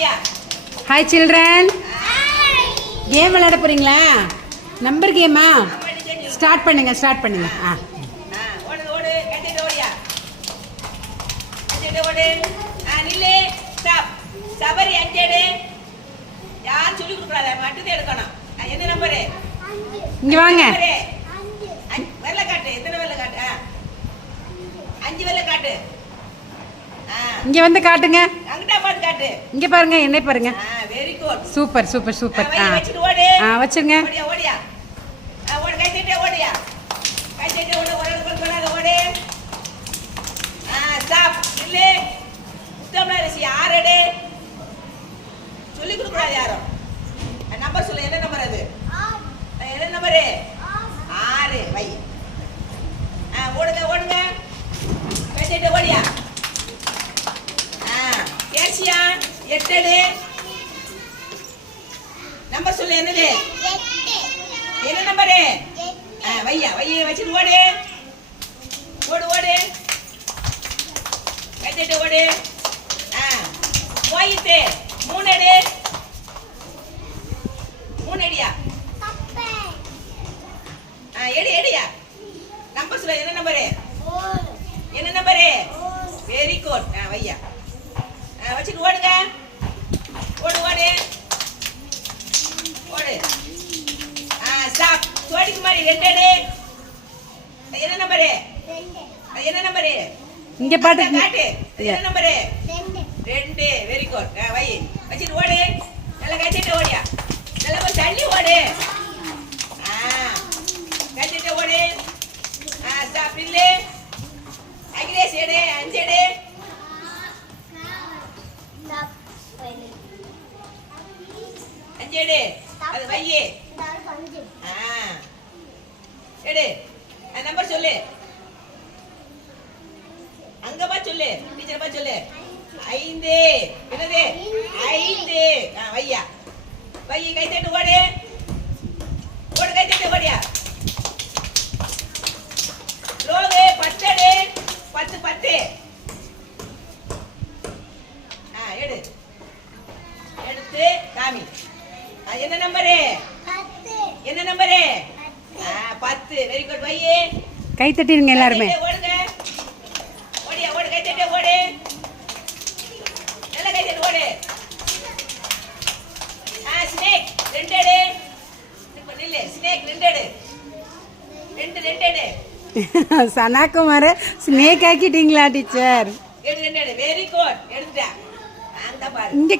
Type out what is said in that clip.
Hi children. Game விளையாட போறீங்களா? Number கேமா? ஸ்டார்ட் பண்ணுங்க. சபரி அஞ்சேடு யார் சொல்லி கொடுக்குறாங்க மட்டும் எடுக்கணும். என்ன நம்பரு? இங்க வாங்க. வெள்ளை காட்டு. எத்தனை வெள்ளை காட்டு? 5 வெள்ளை காட்டு. இங்க வந்து காட்டுங்க. அங்கடா பாத்து காட்டு. இங்க பாருங்க, என்ன பாருங்க. Very good. சூப்பர். வச்சிட்டு ஓடு. வச்சிருங்க. ஓடியா. ஓடு கை தட்டி ஓடியா. கை தட்டி ஓடு. ஓடு. ஸ்டாப். இல்ல. உத்தமனா ரிஷி யாரடே? சொல்லி கொடுக்குறாரு யாரும். நம்பர் சொல்லு. என்ன நம்பர் அது? என்ன நம்பரு? 6. வை. ஓடுங்க. கை தட்டி ஓடியா. ஏசியா 8 நம்பர் சொல்லு. என்னது? என்ன நம்பரு? வையா வச்சிட்டு ஓடு. கட்டிட்டு ஓடு. போயிட்டு 3 அடி. 3 அடியா? எடியா? நம்பர் சொல்லு. என்ன நம்பரு? Very good. வையா வச்சுட்டு ஓடுங்க. ஓடு. ஸ்டாப். தோடிக்கு மாதிரி 2 அடி. என்ன நம்பரு? இங்க பாட்டு காட்டு. என்ன நம்பரு? 2. Very good. வை வச்சுட்டு ஓடு. நல்லா கட்டிட்டு ஓடியா. நல்லா போய் தள்ளி ஓடு. கட்டிட்டு ஓடு. ஸ்டாப். இல்ல அகிலேஷ் எடு. 5 எடு. எடு. அது வையே. எடு. நம்பர் சொல்லு. அங்க பா சொல்லு. டீச்சர் பா சொல்லு. 5. என்னது? 5. வையா. வை கை தட்டு ஓடு. கை தட்டு ஓடியா. லோகு 10 எடு. 10. எடு. எடுத்து காமி. என்ன நம்பரு? 10. Very good. வையே. கை தட்டிருங்க எல்லாருமே. ஓடுங்க. ஓடு கை தட்டி ஓடு. நல்ல கை தட்டி ஓடு. ஸ்னேக் 2 எடு. நில்லு. ஸ்னேக் 2 எடு. 2 எடு. சனாகுமார ஸ்னேக் ஆக்கிட்டீங்களா டீச்சர்? எடு. Very good. எடுத்துட்டா. அங்க பாரு. இங்க